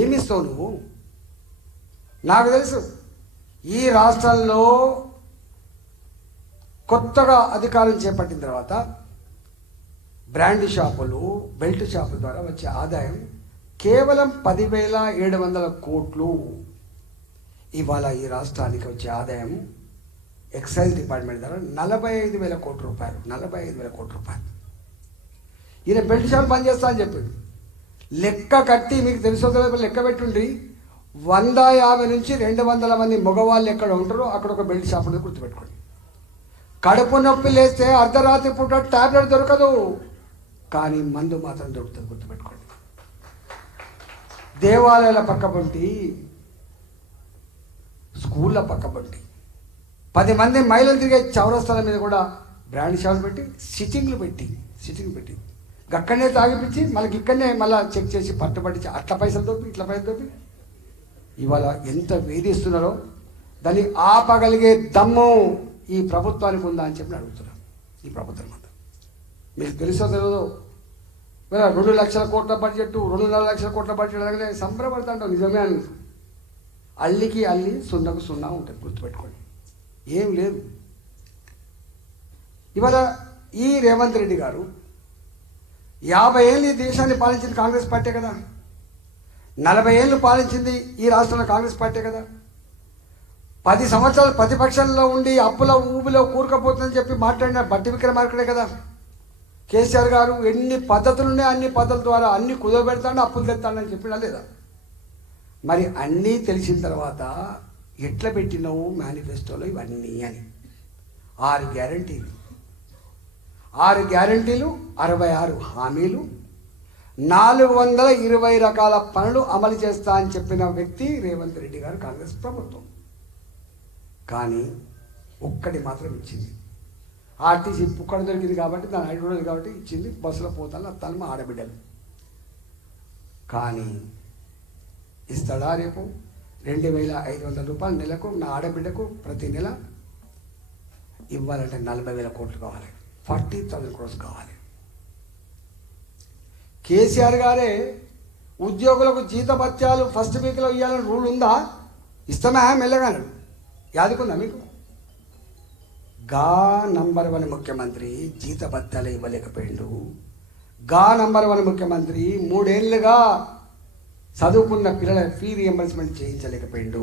ఏమిస్తావు నువ్వు? నాకు తెలుసు ఈ రాష్ట్రంలో కొత్తగా అధికారం చేపట్టిన తర్వాత బ్రాండ్ షాపులు, బెల్ట్ షాపుల ద్వారా వచ్చే ఆదాయం కేవలం 10,700 కోట్లు. ఇవాళ ఈ రాష్ట్రానికి వచ్చే ఆదాయం ఎక్సైజ్ డిపార్ట్మెంట్ ద్వారా 45,000 కోట్ల రూపాయలు. 45,000 కోట్ల రూపాయలు. ఈయన బెల్ట్ షాప్ బంద్ చేస్తా అని చెప్పింది. లెక్క కట్టి మీకు తెలుసో లెక్క పెట్టుండ్రి, 150 నుంచి 200 మంది మగవాళ్ళు ఎక్కడ ఉంటారో అక్కడ ఒక బెల్ట్ షాప్ అనేది గుర్తుపెట్టుకోండి. కడుపు నొప్పి లేస్తే అర్ధరాత్రి పూట టాబ్లెట్ దొరకదు, కానీ మందు మాత్రం దొరుకుతుంది, గుర్తుపెట్టుకోండి. దేవాలయాల పక్కపంటి, స్కూళ్ళ పక్కపంటి 10 మంది మహిళలు తిరిగే చౌరస్తాల మీద కూడా బ్రాండ్ షాపులు పెట్టి సిట్టింగ్ పెట్టి అక్కడనే తాగిపించి మనకి ఇక్కడనే మళ్ళీ చెక్ చేసి పట్టుబట్టి అట్ల పైసలు దొప్పి ఇట్ల పైసలు దొప్పి ఇవాళ ఎంత వేధిస్తున్నారో దాన్ని ఆపగలిగే దమ్ము ఈ ప్రభుత్వానికి ఉందా అని చెప్పి అడుగుతున్నాను. ఈ ప్రభుత్వం అంతా మీకు తెలుసో తెలియదు, 2 లక్షల కోట్ల బడ్జెట్, 2.5 లక్షల కోట్ల బడ్జెట్ అలాగే సంబరపడతాంటావు. నిజమే అని అల్లికి అల్లి సున్నకు సున్నా ఉంటుంది, గుర్తుపెట్టుకోండి. ఏం లేదు. ఇవాళ ఈ రేవంత్ రెడ్డి గారు 50 ఏళ్ళు ఈ దేశాన్ని పాలించింది కాంగ్రెస్ పార్టీ కదా, 40 ఏళ్ళు పాలించింది ఈ రాష్ట్రంలో కాంగ్రెస్ పార్టీ కదా. 10 సంవత్సరాలు ప్రతిపక్షంలో ఉండి అప్పుల ఊబిలో కూరుకపోతుందని చెప్పి మాట్లాడిన బట్టి విక్రమార్కుడే కదా. కేసీఆర్ గారు ఎన్ని పద్ధతులు ఉన్నాయి అన్ని పద్ధతుల ద్వారా అన్ని కుదవబెడతాడు, అప్పులు తెస్తాడని చెప్పినా లేదా? మరి అన్నీ తెలిసిన తర్వాత ఎట్లా పెట్టినావు మేనిఫెస్టోలో ఇవన్నీ అని? 6 గ్యారంటీలు, 66 హామీలు, 420 రకాల పనులు అమలు చేస్తా అని చెప్పిన వ్యక్తి రేవంత్ రెడ్డి గారు, కాంగ్రెస్ ప్రభుత్వం. కానీ ఒక్కటి మాత్రం ఇచ్చింది. ఆర్టీసీ పుక్కడ దొరికింది కాబట్టి, దాని 5 రోజులు కాబట్టి ఇచ్చింది. బస్సులో పోతాను తను మా ఆడబిడ్డలు. కానీ ఇస్తాడా రేపు 2,500 రూపాయలు నెలకు నా ఆడబిడ్డకు ప్రతి నెల ఇవ్వాలంటే 40,000 కోట్లు కావాలి, 40,000 crores కావాలి. కేసీఆర్ గారే ఉద్యోగులకు జీతభత్యాలు ఫస్ట్ వీక్లో ఇవ్వాలని రూల్ ఉందా? ఇస్తామా మెల్లగాను యాదుకుందా మీకు? గా నంబర్ 1 ముఖ్యమంత్రి జీతభత్యాలు ఇవ్వలేకపోయిండు. గా నంబర్ 1 ముఖ్యమంత్రి 3 ఏళ్ళుగా చదువుకున్న పిల్లల ఫీ రియంబర్స్మెంట్ చేయించలేకపోయిండు.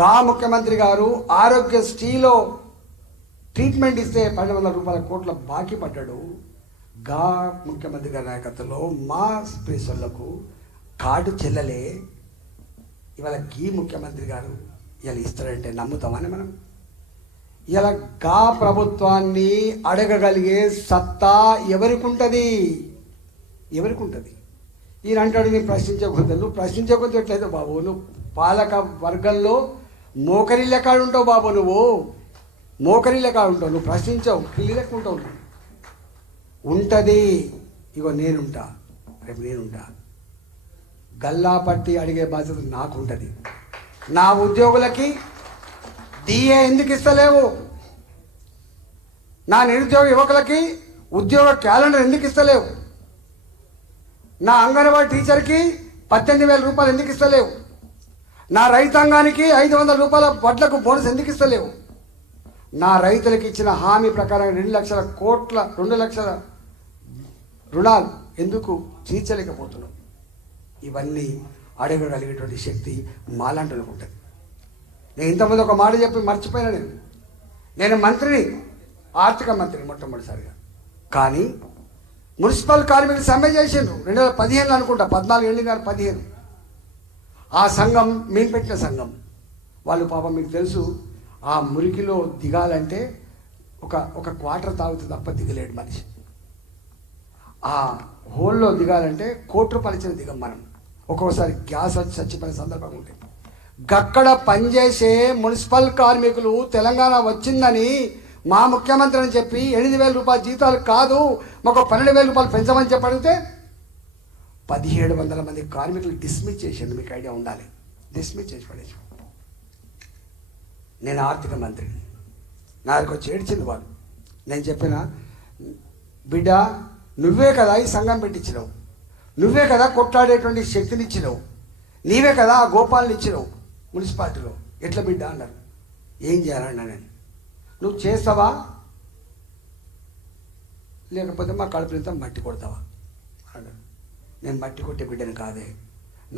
గా ముఖ్యమంత్రి గారు ఆరోగ్యశ్రీలో ట్రీట్మెంట్ ఇస్తే 1,200 కోట్ల బాకీ పడ్డాడు. గా ముఖ్యమంత్రి గారి నాయకత్వంలో మా స్పేసర్లకు కార్డు చెల్లలే. ఇవాళ గీ ముఖ్యమంత్రి గారు ఇలా ఇస్తాడంటే నమ్ముతామని మనం? ఇలా గా ప్రభుత్వాన్ని అడగగలిగే సత్తా ఎవరికి ఉంటుంది? ఈయన అంటాడు నేను ప్రశ్నించకూడదు. నువ్వు ప్రశ్నించకూడదు ఎట్లయితే బాబు, నువ్వు పాలక వర్గంలో మోకరి లెక్క ఉంటావు బాబు, నువ్వు మోకరి లెక్క ఉంటావు, నువ్వు ప్రశ్నించవు, పిల్లి లెక్క ఉంటావు. ఉంటుంది. ఇగో నేనుంటా, రేపు నేనుంటా. గల్లా పట్టి అడిగే బాధ్యత నాకుంటుంది. నా ఉద్యోగులకి డిఏ ఎందుకు ఇస్తలేవు? నా నిరుద్యోగ యువకులకి ఉద్యోగ క్యాలెండర్ ఎందుకు ఇస్తలేవు? నా అంగన్వాడీ టీచర్కి 18,000 రూపాయలు ఎందుకు ఇస్తలేవు? నా రైతాంగానికి 500 రూపాయల వడ్లకు బోనస్ ఎందుకు ఇస్తలేవు? నా రైతులకు ఇచ్చిన హామీ ప్రకారం 2 లక్షల రుణాలు ఎందుకు తీర్చలేకపోతున్నావు? ఇవన్నీ అడగగలిగేటువంటి శక్తి మాలాంటి ఉంటుంది. నేను ఇంతకుముందు ఒక మాట చెప్పి మర్చిపోయినా. నేను మంత్రిని, ఆర్థిక మంత్రిని మొట్టమొదటిసారిగా. కానీ మున్సిపల్ కార్మికులు సమ్మె చేసిండ్రు 2015 అనుకుంటా, 14 ఏళ్ళు కానీ 15. ఆ సంఘం మేము పెట్టిన సంఘం వాళ్ళు పాపం మీకు తెలుసు, ఆ మురికిలో దిగాలంటే ఒక క్వార్టర్ తాగుతుంది తప్ప దిగలేడు మనిషి. ఆ హోల్లో దిగాలంటే ₹1 కోటి ఇచ్చిన దిగం మనం. ఒక్కొక్కసారి గ్యాస్ వచ్చి చచ్చిపోయిన సందర్భం ఉంటుంది. గక్కడ పనిచేసే మున్సిపల్ కార్మికులు తెలంగాణ వచ్చిందని మా ముఖ్యమంత్రి అని చెప్పి 8,000 రూపాయల జీతాలు కాదు మాకు 12,000 రూపాయలు పెంచమని చెప్పడితే 1,700 మంది కార్మికులు డిస్మిస్ చేసిండు. మీకు ఐడియా ఉండాలి, డిస్మిస్ చేసి పడేసి. నేను ఆర్థిక మంత్రిని, నా దగ్గరకు వచ్చి ఏడ్చింది వాళ్ళు. నేను చెప్పిన బిడ్డ నువ్వే కదా ఈ సంఘం పెట్టించినావు, నువ్వే కదా కొట్లాడేటువంటి శక్తిని ఇచ్చినావు, నీవే కదా ఆ గోపాల్ని ఇచ్చినావు మున్సిపాలిటీలో, ఎట్లా బిడ్డ అన్నారు. ఏం చేయాలన్నా నేను, నువ్వు చేస్తావా లేకపోతే మా కడుపులంతా మట్టి కొడతావా అన్నాడు. నేను మట్టి కొట్టే బిడ్డను కాదే,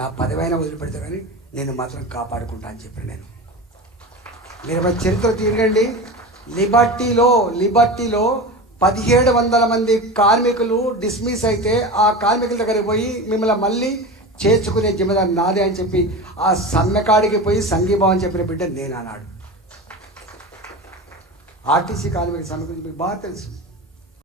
నా పదవైనా వదిలిపెడతా కానీ నేను మాత్రం కాపాడుకుంటా అని చెప్పాను నేను. మీరు మా చరిత్ర తిరగండి. లిబర్టీలో 1700 మంది కార్మికులు డిస్మిస్ అయితే ఆ కార్మికుల దగ్గరికి పోయి మిమ్మల్ని మళ్ళీ చేర్చుకునే జిమ్మదారి నాదే అని చెప్పి ఆ సమ్మెకాడికి పోయి సంఘీభావం చెప్పిన బిడ్డ నేను అన్నాడు. ఆర్టీసీ కార్మికుల సమ్మె గురించి మీకు బాగా తెలుసు.